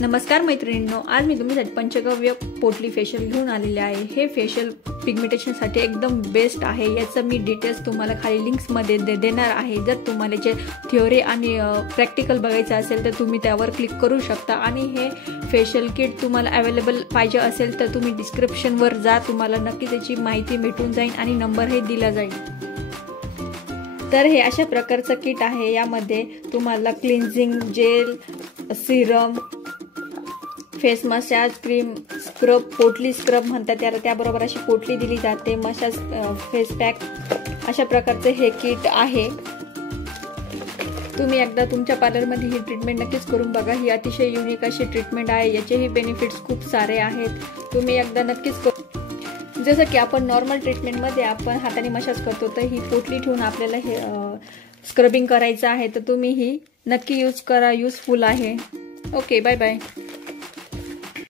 नमस्कार मैत्रिणींनो, आज मी तुमच्यासाठी पंचगव्य पोटली फेशियल घेऊन आलेले आहे। हे फेशियल पिगमेंटेशनसाठी एकदम बेस्ट आहे। याचं मी डिटेल्स तुम्हाला खाली लिंक्समध्ये देणार आहे। जर तुम्हाला जे थिअरी आणि प्रॅक्टिकल बघायचं असेल तर तुम्ही त्यावर क्लिक करू शकता आणि हे फेशियल किट तुम्हाला अवेलेबल पाहिजे असेल तर तुम्ही डिस्क्रिप्शनवर जा, तुम्हाला नक्की त्याची माहिती भेटून जाईल आणि नंबरही दिला जाईल। तर हे अशा प्रकारचं किट आहे। यामध्ये तुम्हाला cleansing gel, serum, face massage cream, scrub, पोटली स्क्रब म्हणतात त्याबरोबर अशी पोटली दिली जाते, मसाज, फेस पॅक, अशा प्रकारचे हे किट आहे। तुम्ही एकदा तुमच्या पार्लरमध्ये ही ट्रीटमेंट नक्कीच करून बघा। ही अतिशय युनिक अशी ट्रीटमेंट आहे। याचेही बेनिफिट्स खूप सारे आहेत, तुम्ही एकदा नक्कीच करू। जसं की आपण नॉर्मल ट्रीटमेंटमध्ये आपण हाताने मसाज करतो, तर ही पोटली ठेवून आपल्याला हे स्क्रबिंग करायचं आहे, तर तुम्ही ही नक्की यूज करा, युजफुल आहे। Okay, bye bye.